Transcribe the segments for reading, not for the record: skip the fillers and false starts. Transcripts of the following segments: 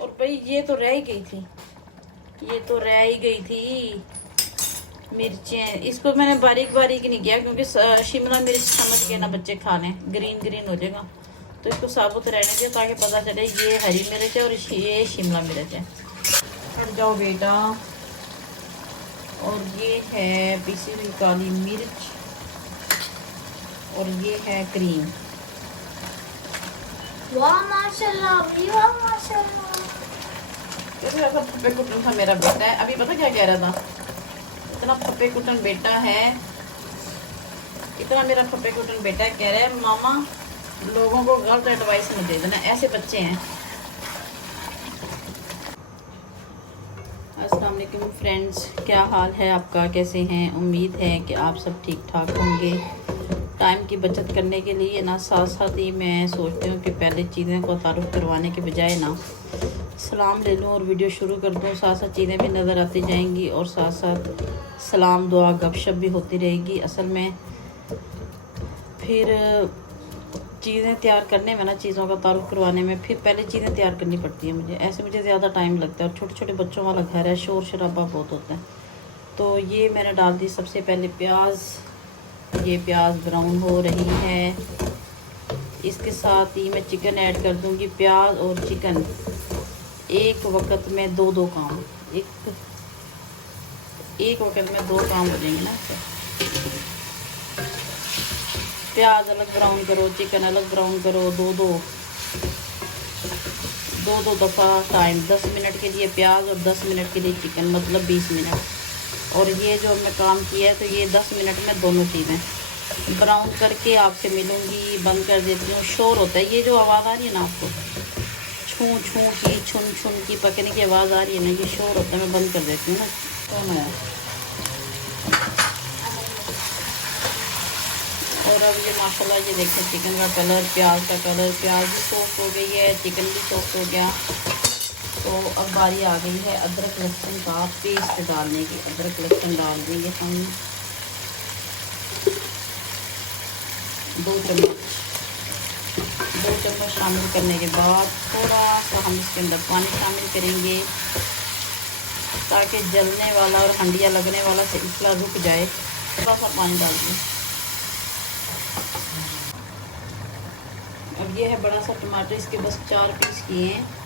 और भाई ये तो रह ही गई थी, ये तो रह ही गई थी मिर्चें। इसको मैंने बारीक बारीक नहीं किया क्योंकि शिमला मिर्च समझ के ना बच्चे खा लें, ग्रीन ग्रीन हो जाएगा। तो इसको साबुत रहने दिया ताकि पता चले ये हरी मिर्च है और ये शिमला मिर्च है। हट जाओ बेटा। और ये है पिसी हुई काली मिर्च और ये है क्रीम। वाह माशाल्लाह, वाह माशाल्लाह। कैसे फप्पे कुटन था मेरा बेटा है। अभी पता क्या कह रहा था, इतना फप्पे कुटन बेटा है, इतना मेरा फप्पे कुटन बेटा है, कह रहा है मामा लोगों को गलत एडवाइस मत दे देना, ऐसे बच्चे हैं। अस्सलाम वालेकुम फ्रेंड्स, क्या हाल है आपका, कैसे हैं? उम्मीद है कि आप सब ठीक ठाक होंगे। टाइम की बचत करने के लिए ना साथ साथ ही मैं सोचती हूँ कि पहले चीज़ें को तारुफ करवाने के बजाय ना सलाम ले लूँ और वीडियो शुरू कर दूँ। साथ साथ चीज़ें भी नज़र आती जाएंगी और साथ साथ सलाम दुआ गपशप भी होती रहेगी। असल में फिर चीज़ें तैयार करने में ना, चीज़ों का तारुफ करवाने में फिर पहले चीज़ें तैयार करनी पड़ती है मुझे, ऐसे मुझे ज़्यादा टाइम लगता है। और छोटे छोटे बच्चों वाला घर है, शोर शराबा बहुत होता है। तो ये मैंने डाल दी सबसे पहले प्याज। ये प्याज ब्राउन हो रही है, इसके साथ ही मैं चिकन ऐड कर दूंगी। प्याज और चिकन एक वक्त में दो काम, एक वक्त में 2 काम हो जाएंगे ना। प्याज अलग ब्राउन करो, चिकन अलग ब्राउन करो, दो दो दफ़ा टाइम, 10 मिनट के लिए प्याज और 10 मिनट के लिए चिकन, मतलब 20 मिनट। और ये जो मैं काम किया है तो ये 10 मिनट में दोनों चीज़ें ब्राउन करके आपसे मिलूँगी। बंद कर देती हूँ। शोर होता है, ये जो आवाज़ आ रही है ना आपको, छू छू की, छुन छुन की, पकने की आवाज़ आ रही है ना, ये शोर होता है। मैं बंद कर देती हूँ ना। तो मैं और अब ये माशाल्लाह ये देखें चिकन का कलर, प्याज का कलर, प्याज भी सॉफ्ट हो गई है, चिकन भी सॉफ्ट हो गया। तो अब बारी आ गई है अदरक लहसुन का पेस्ट डालने की। अदरक लहसुन डाल देंगे हम 2 चम्मच। 2 चम्मच शामिल करने के बाद थोड़ा सा हम इसके अंदर पानी शामिल करेंगे ताकि जलने वाला और हंडिया लगने वाला सिलसिला रुक जाए। थोड़ा सा पानी डाल दें। अब ये है बड़ा सा टमाटर, इसके बस 4 पीस किए हैं।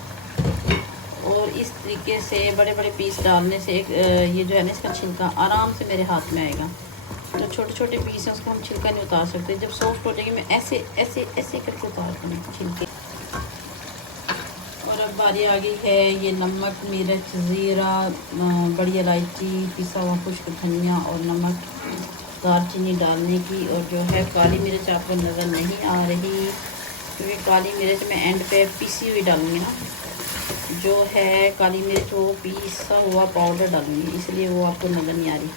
और इस तरीके से बड़े बड़े पीस डालने से एक ये जो है ना, इसका छिलका आराम से मेरे हाथ में आएगा। जो छोटे छोटे पीस हैं उसको हम छिलका नहीं उतार सकते। जब सॉफ्ट हो जाएगी मैं ऐसे ऐसे ऐसे करके उतारती हूँ छिलके। और अब बारी आ गई है ये नमक, मिर्च, ज़ीरा, बड़ी इलायची, पिसा हुआ खुश्क धनिया और नमक, दालचीनी डालने की। और जो है काली मिर्च आपको नज़र नहीं आ रही क्योंकि काली मिर्च मैं एंड पे पीसी हुई डालूँगी ना। जो है काली मिर्च वो पीसा हुआ पाउडर डालूँगी, इसलिए वो आपको नज़र नहीं आ रही।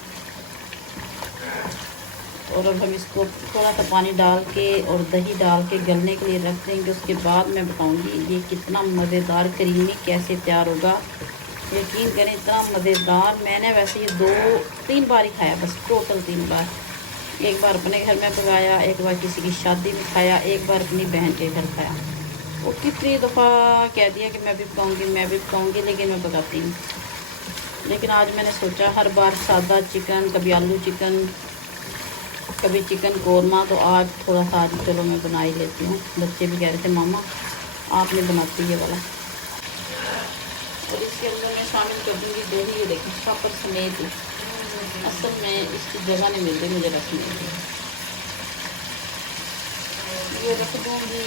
और अब हम इसको थोड़ा सा पानी डाल के और दही डाल के गलने के लिए रख देंगे। उसके बाद मैं बताऊँगी ये कितना मज़ेदार क्रीमी कैसे तैयार होगा। यकीन करें इतना मज़ेदार। मैंने वैसे ये 2-3 बार ही खाया, बस टोटल 3 बार। एक बार अपने घर में पकाया, एक बार किसी की शादी में खाया, एक बार अपनी बहन के घर खाया। वो कितनी दफ़ा कह दिया कि मैं भी पकाऊँगी, लेकिन मैं पकाती हूँ। लेकिन आज मैंने सोचा हर बार सादा चिकन, कभी आलू चिकन, कभी चिकन कोरमा, तो आज थोड़ा सा आज चलो मैं बना ही लेती हूँ। बच्चे भी कह रहे थे मामा आप नहीं बनाती ये वाला। और इसके अंदर मैं शामिल कर दूँगी दही। ये देखिए शापर समेत। असल में इसकी जगह नहीं मिल रही मुझे रखने की, ये रख दूँगी।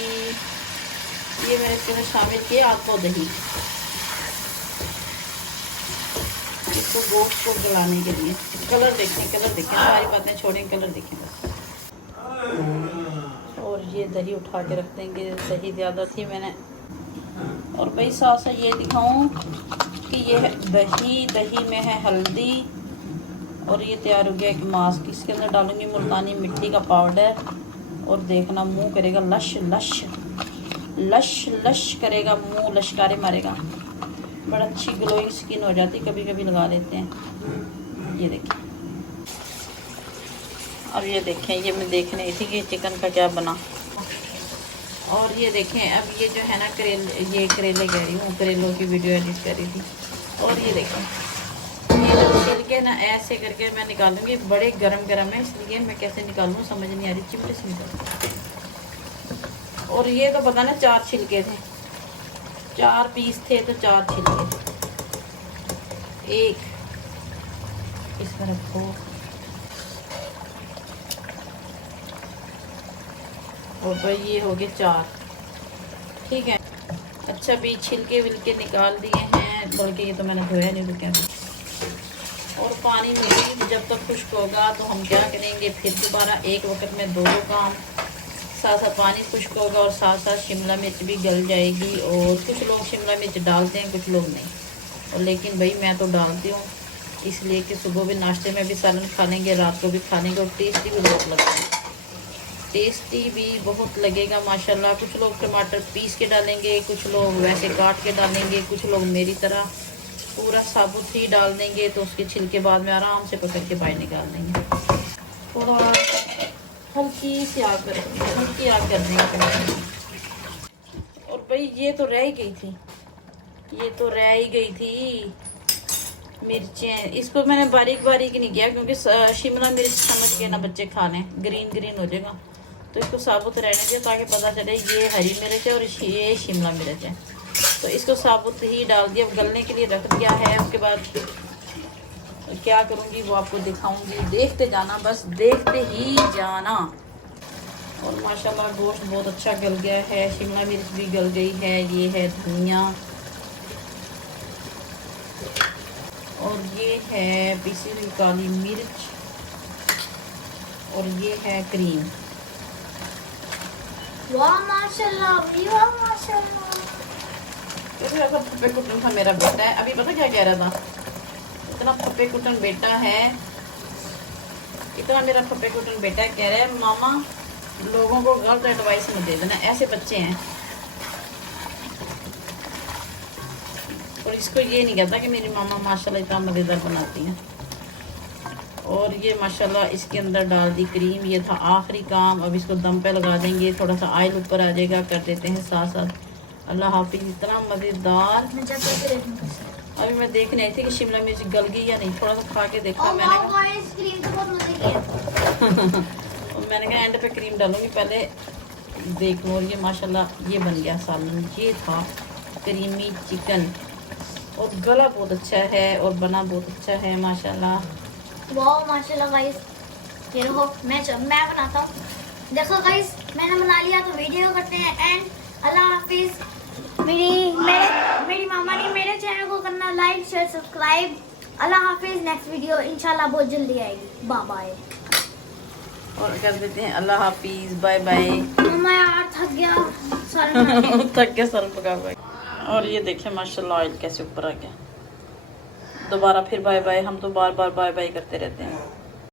ये मैंने इसके अंदर शामिल किया आपको दही, इसको गोश्त को गलाने के लिए। कलर देखें, सारी बातें छोड़ें, कलर देखें बस। और ये दही उठा के रख देंगे, दही ज़्यादा थी मैंने। और भाई साथ साथ ये दिखाऊं कि ये है दही में है हल्दी। और ये तैयार हो गया एक मास्क। इसके अंदर डालूंगी मुल्तानी मिट्टी का पाउडर। और देखना मुंह करेगा लश लश लश लश करेगा, मुंह लश्कारे मारेगा। बड़ा अच्छी ग्लोइंग स्किन हो जाती, कभी कभी लगा लेते हैं। ये देखिए। अब ये देखें, ये मैं देखने आई थी कि चिकन का क्या बना। और ये देखें, अब ये जो है ना ये करेले कह रही हूँ, करेलों की वीडियो एडिट कर रही थी। और ये देखें, ये जो छिलके ना ऐसे करके मैं निकालूंगी, बड़े गरम गरम है इसलिए मैं कैसे निकालूँ समझ नहीं आ रही, चिमटे से निकाल। और ये तो पता ना 4 छिलके थे, 4 पीस थे तो 4 छिलके थे। एक इसमें रखो, और भाई ये हो गए 4, ठीक है। अच्छा भी छिलके विलके निकाल दिए हैं, बल्कि ये तो मैंने धोया नहीं, तो क्या। और पानी में जब तक खुश्क होगा तो हम क्या करेंगे, फिर दोबारा एक वक्त में 2 काम, साथ साथ पानी खुश्क होगा और साथ साथ शिमला मिर्च भी गल जाएगी। और कुछ लोग शिमला मिर्च डालते हैं, कुछ लोग नहीं, और लेकिन भाई मैं तो डालती हूँ, इसलिए कि सुबह भी नाश्ते में भी सालन खा लेंगे, रात को भी खा लेंगे, और टेस्टी भी बहुत लगता है, टेस्टी भी बहुत लगेगा माशाल्लाह। कुछ लोग टमाटर पीस के डालेंगे, कुछ लोग वैसे काट के डालेंगे, कुछ लोग मेरी तरह पूरा साबुत ही डाल देंगे, तो उसके छिलके बाद में आराम से पकड़ के बाहर निकाल देंगे। थोड़ा हल्की सी आग कर देंगे। और भाई ये तो रह ही गई थी, मिर्चें, इसको मैंने बारीक बारीक नहीं किया, क्योंकि शिमला मिर्च समझ के ना बच्चे खा लें, ग्रीन ग्रीन हो जाएगा, तो इसको साबुत रहने दें ताकि पता चले ये हरी मिर्च है और ये शिमला मिर्च है। तो इसको साबुत ही डाल दिया, गलने के लिए रख दिया है। उसके बाद क्या करूँगी वो आपको दिखाऊंगी, देखते जाना, बस देखते ही जाना। और माशाल्लाह गोश्त बहुत अच्छा गल गया है, शिमला मिर्च भी गल गई है। ये है धनिया, और ये है पिसी हुई काली मिर्च, और ये है क्रीम। वाह माशाल्लाह, वाह माशाल्लाह। ऐसा फप्पे कुटन था मेरा बेटा है, अभी पता क्या कह रहा था, इतना फप्पे कुटन बेटा है, इतना मेरा फप्पे कुटन बेटा कह रहा है मामा लोगों को गलत एडवाइस मत दे देना, ऐसे बच्चे हैं। और इसको ये नहीं कहता कि मेरी मामा माशाल्लाह इतना मज़ेदार बनाती हैं। और ये माशाल्लाह इसके अंदर डाल दी क्रीम, ये था आखिरी काम। अब इसको दम पे लगा देंगे, थोड़ा सा ऑयल ऊपर आ जाएगा, कर देते हैं साथ साथ। अल्लाह हाफिज़। इतना मज़ेदार। अभी मैं देख रही थी कि शिमला मिर्च गल गई या नहीं, थोड़ा सा खा के देखा मैंने कहा क्रीम तो बहुत मजे की है। मैंने कहा एंड पे क्रीम डालूंगी, पहले देख लो। ये माशाल्लाह ये बन गया सालन। ये था क्रीमी चिकन, और गला बहुत अच्छा है और बना बहुत अच्छा है माशाल्लाह। वाह माशाल्लाह गाइस, ये देखो मैं बनाता हूँ। देखो गाइस मैंने बना लिया, तो वीडियो करते हैं एंड अल्लाह हाफिज़। मेरी मामा ने मेरे चैनल को करना लाइक शेयर सब्सक्राइब। अल्लाह हाफिज़। नेक्स्ट वीडियो इंशाल्लाह बहुत जल्दी आएगी। Bye bye. और कर देते हैं अल्लाह हाफिज़, बाय बाय। मम्मा यार थक गया, थक के सर पका हुआ। और ये देखें माशाल्लाह ऑयल कैसे ऊपर आ गया। दोबारा फिर बाय बाय, हम तो बार बार बाय बाय करते रहते हैं।